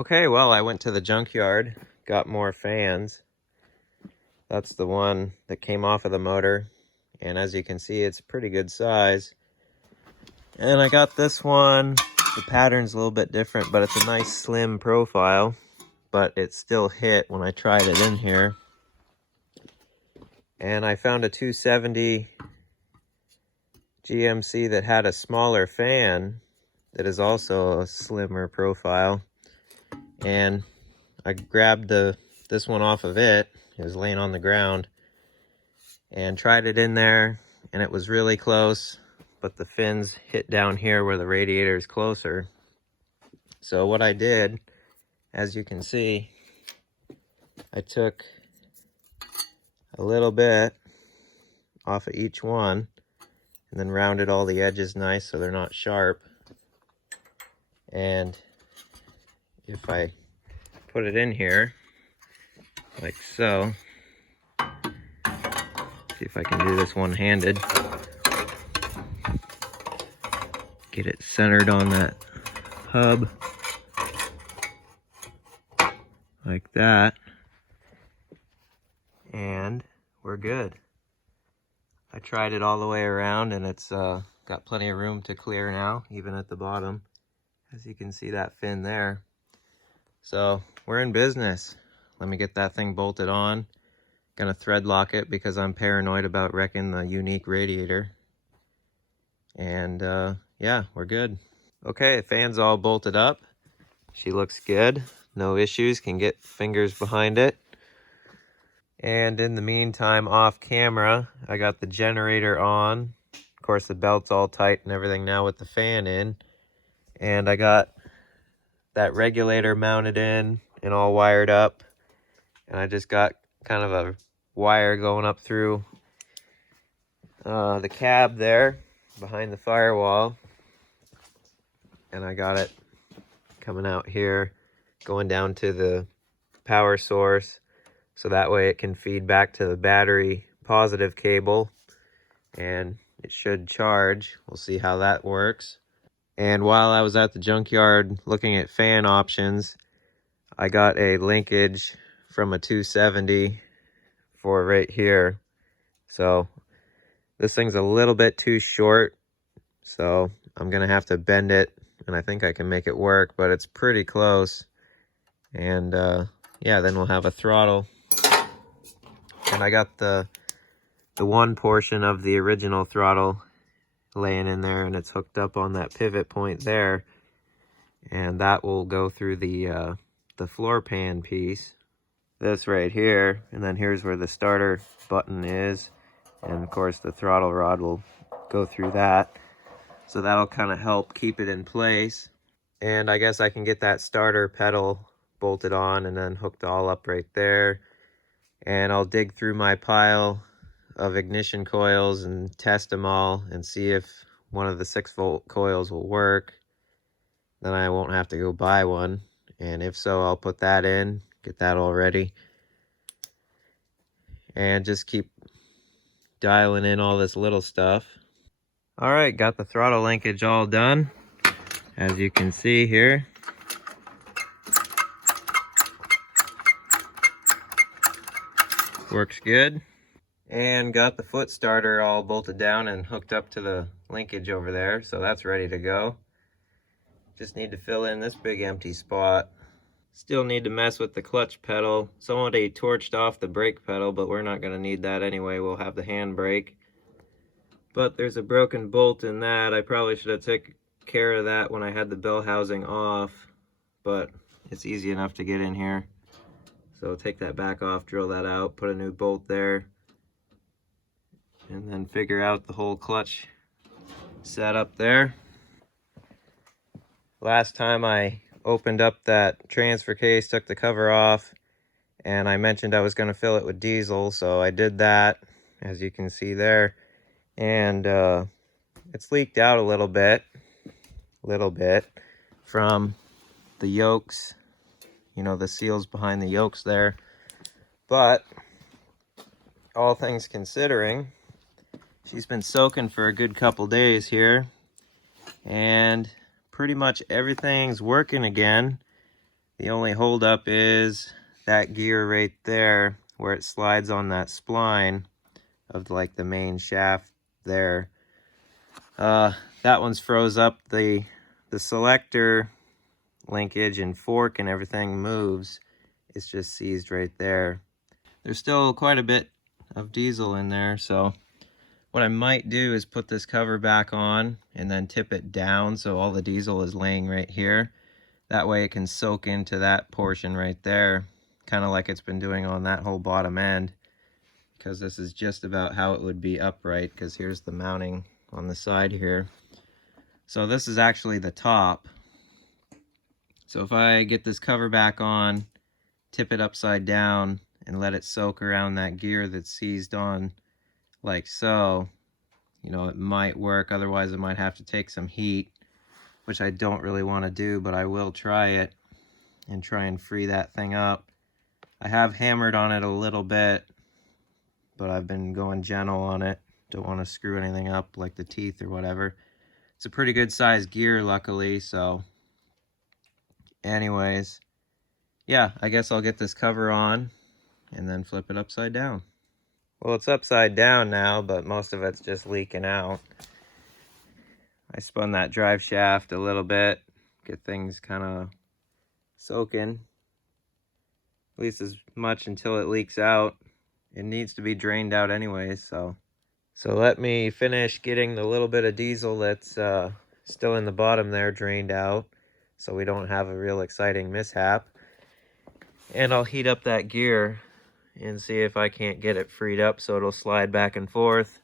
Okay, well, I went to the junkyard, got more fans. That's the one that came off of the motor, and as you can see, it's a pretty good size. And I got this one. The pattern's a little bit different, but it's a nice slim profile, but it still hit when I tried it in here. And I found a 270 GMC that had a smaller fan that is also a slimmer profile. And I grabbed this one off of it. It was laying on the ground and tried it in there, and it was really close, but the fins hit down here where the radiator is closer. So what I did, as you can see, I took a little bit off of each one and then rounded all the edges nice so they're not sharp. And if I put it in here like so, see if I can do this one-handed, get it centered on that hub like that, and we're good. I tried it all the way around, and it's got plenty of room to clear now, even at the bottom, as you can see that fin there. So we're in business. Let me get that thing bolted on. Gonna thread lock it because I'm paranoid about wrecking the unique radiator. And yeah, we're good. Okay, fan's all bolted up. She looks good, no issues, can get fingers behind it. And in the meantime, off camera, I got the generator on. Of course, the belt's all tight and everything now with the fan in. And I got that regulator mounted in and all wired up. And I just got kind of a wire going up through the cab there behind the firewall. And I got it coming out here, going down to the power source, so that way it can feed back to the battery positive cable and it should charge. We'll see how that works. And while I was at the junkyard looking at fan options, I got a linkage from a 270 for right here. So this thing's a little bit too short, so I'm gonna have to bend it, and I think I can make it work, but it's pretty close. And yeah, then we'll have a throttle. And I got the one portion of the original throttle laying in there, and it's hooked up on that pivot point there, and that will go through the floor pan piece, this right here, and then here's where the starter button is, and of course the throttle rod will go through that, so that'll kind of help keep it in place. And I guess I can get that starter pedal bolted on and then hooked all up right there. And I'll dig through my pile of ignition coils and test them all and see if one of the 6-volt coils will work. Then I won't have to go buy one. And if so, I'll put that in, get that all ready. And just keep dialing in all this little stuff. All right, got the throttle linkage all done, as you can see here. Works good. And got the foot starter all bolted down and hooked up to the linkage over there, so that's ready to go. Just need to fill in this big empty spot. Still need to mess with the clutch pedal. Somebody torched off the brake pedal, but we're not going to need that anyway. We'll have the hand brake. But there's a broken bolt in that. I probably should have taken care of that when I had the bell housing off, but it's easy enough to get in here. So take that back off, drill that out, put a new bolt there, and then figure out the whole clutch setup there. Last time I opened up that transfer case, took the cover off, and I mentioned I was going to fill it with diesel, so I did that, as you can see there. And it's leaked out a little bit from the yokes, you know, the seals behind the yokes there. But all things considering, she's been soaking for a good couple days here, and pretty much everything's working again. The only holdup is that gear right there where it slides on that spline of like the main shaft there. That one's froze up. The selector linkage and fork and everything moves. It's just seized right there. There's still quite a bit of diesel in there, so what I might do is put this cover back on and then tip it down so all the diesel is laying right here. That way it can soak into that portion right there, kind of like it's been doing on that whole bottom end, because this is just about how it would be upright, because here's the mounting on the side here. So this is actually the top. So if I get this cover back on, tip it upside down, and let it soak around that gear that's seized on like so, you know, it might work. Otherwise, it might have to take some heat, which I don't really want to do, but I will try it and try and free that thing up. I have hammered on it a little bit, but I've been going gentle on it. Don't want to screw anything up like the teeth or whatever. It's a pretty good size gear, luckily, so anyways, yeah, I guess I'll get this cover on and then flip it upside down. Well, it's upside down now, but most of it's just leaking out. I spun that drive shaft a little bit, get things kind of soaking, at least as much until it leaks out. It needs to be drained out anyways, so let me finish getting the little bit of diesel that's still in the bottom there drained out, so we don't have a real exciting mishap. And I'll heat up that gear and see if I can't get it freed up so it'll slide back and forth.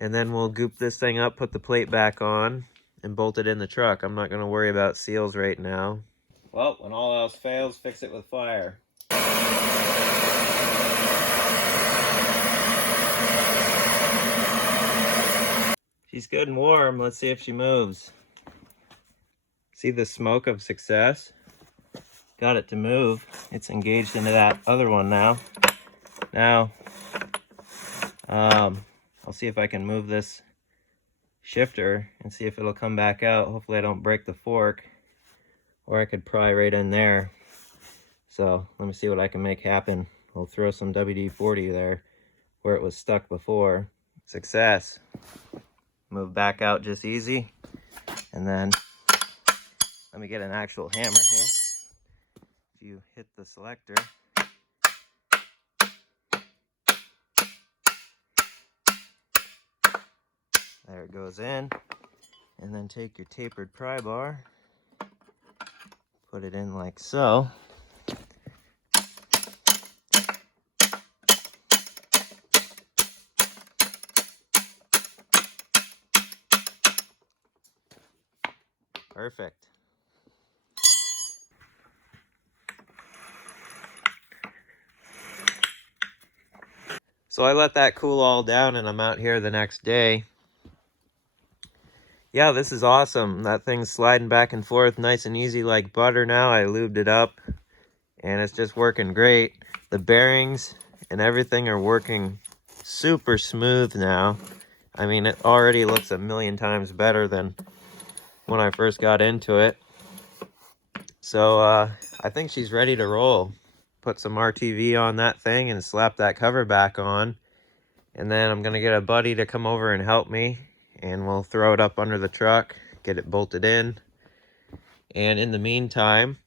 And then we'll goop this thing up, put the plate back on, and bolt it in the truck. I'm not going to worry about seals right now. Well, when all else fails, fix it with fire. She's good and warm. Let's see if she moves. See the smoke of success? Got it to move. It's engaged into that other one now. Now, I'll see if I can move this shifter and see if it'll come back out. Hopefully I don't break the fork, or I could pry right in there. So let me see what I can make happen. We'll throw some WD-40 there where it was stuck before. Success. Move back out just easy. And then let me get an actual hammer here. If you hit the selector, there it goes in. And then take your tapered pry bar, put it in like so. Perfect. So I let that cool all down and I'm out here the next day. Yeah, this is awesome. That thing's sliding back and forth nice and easy like butter now. I lubed it up and it's just working great. The bearings and everything are working super smooth now. I mean, it already looks a million times better than when I first got into it. So I think she's ready to roll. Put some RTV on that thing and slap that cover back on. And then I'm going to get a buddy to come over and help me. And we'll throw it up under the truck, get it bolted in. And in the meantime,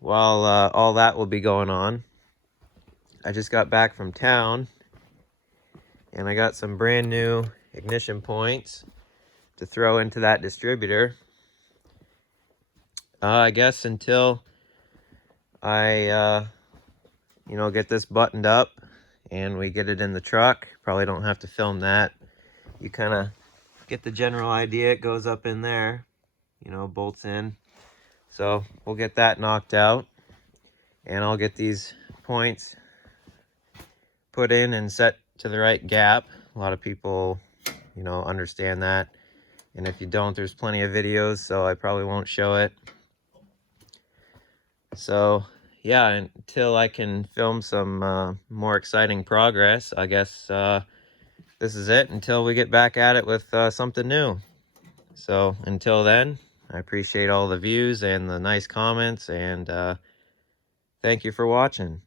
while all that will be going on, I just got back from town. And I got some brand new ignition points to throw into that distributor. I guess until I, get this buttoned up and we get it in the truck. Probably don't have to film that. You kind of get the general idea. It goes up in there, bolts in. So we'll get that knocked out and I'll get these points put in and set to the right gap. A lot of people, understand that. And if you don't, there's plenty of videos, so I probably won't show it. So yeah, until I can film some more exciting progress, I guess this is it until we get back at it with something new. So until then, I appreciate all the views and the nice comments, and Thank you for watching.